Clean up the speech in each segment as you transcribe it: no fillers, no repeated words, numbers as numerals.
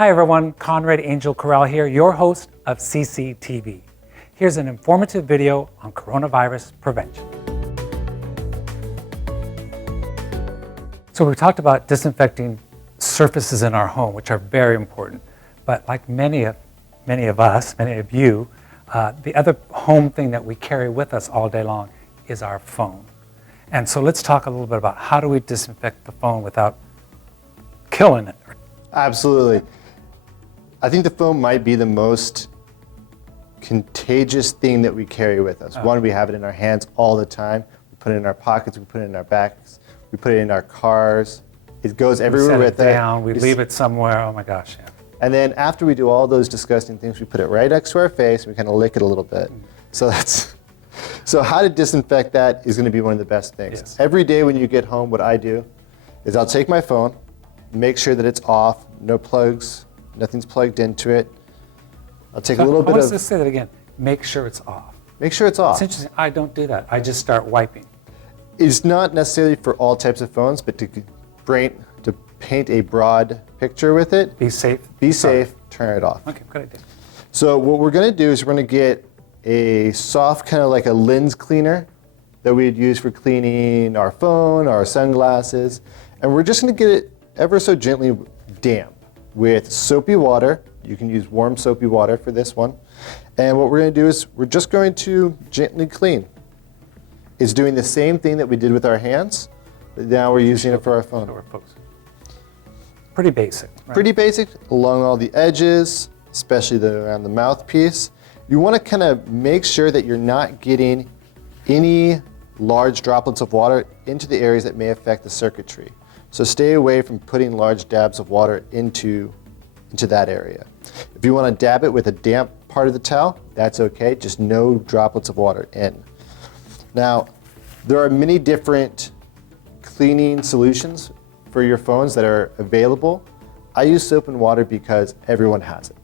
Hi everyone, Conrad Angel Corral here, your host of CCTV. Here's an informative video on coronavirus prevention. So we talked about disinfecting surfaces in our home, which are very important. But like many of you, the other home thing that we carry with us all day long is our phone. And so let's talk a little bit about how do we disinfect the phone without killing it. Absolutely. I think the phone might be the most contagious thing that we carry with us. One, we have it in our hands all the time. We put it in our pockets, we put it in our backs, we put it in our cars. It goes everywhere with it. Down, we leave it somewhere, oh my gosh. Yeah. And then after we do all those disgusting things, we put it right next to our face, and we kind of lick it a little bit. So how to disinfect that is going to be one of the best things. Yes. Every day when you get home, what I do is I'll take my phone, make sure that it's off, no plugs, nothing's plugged into it. I'll take a little bit of... Let's say that again. Make sure it's off. Make sure it's off. It's interesting. I don't do that. I just start wiping. It's not necessarily for all types of phones, but to paint a broad picture with it. Be safe. Be safe. Turn it off. Okay, good idea. So what we're going to do is we're going to get a soft, kind of like a lens cleaner that we'd use for cleaning our phone, our sunglasses, and we're just going to get it ever so gently damp with soapy water. You can use warm soapy water for this one. And what we're going to do is we're just going to gently clean. It's doing the same thing that we did with our hands, but now we're using it for our phone. Pretty basic. Right? Pretty basic along all the edges, especially around the mouthpiece. You want to kind of make sure that you're not getting any large droplets of water into the areas that may affect the circuitry. So stay away from putting large dabs of water into that area. If you want to dab it with a damp part of the towel, that's okay, just no droplets of water in. Now, there are many different cleaning solutions for your phones that are available. I use soap and water because everyone has it.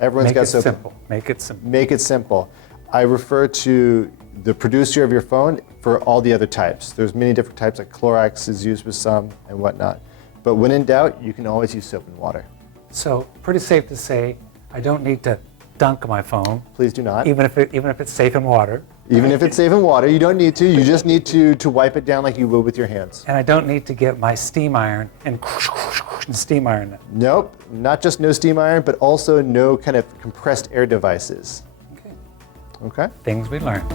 Everyone's got soap. Make it simple. Make it simple. I refer to the producer of your phone for all the other types. There's many different types, like Clorox is used with some and whatnot. But when in doubt, you can always use soap and water. So pretty safe to say, I don't need to dunk my phone. Please do not. Even if it's safe in water. Even if it's safe in water, you don't need to. You just need to wipe it down like you would with your hands. And I don't need to get my steam iron and steam iron it. Nope, not just no steam iron, but also no kind of compressed air devices. Okay. Okay? Things we learned.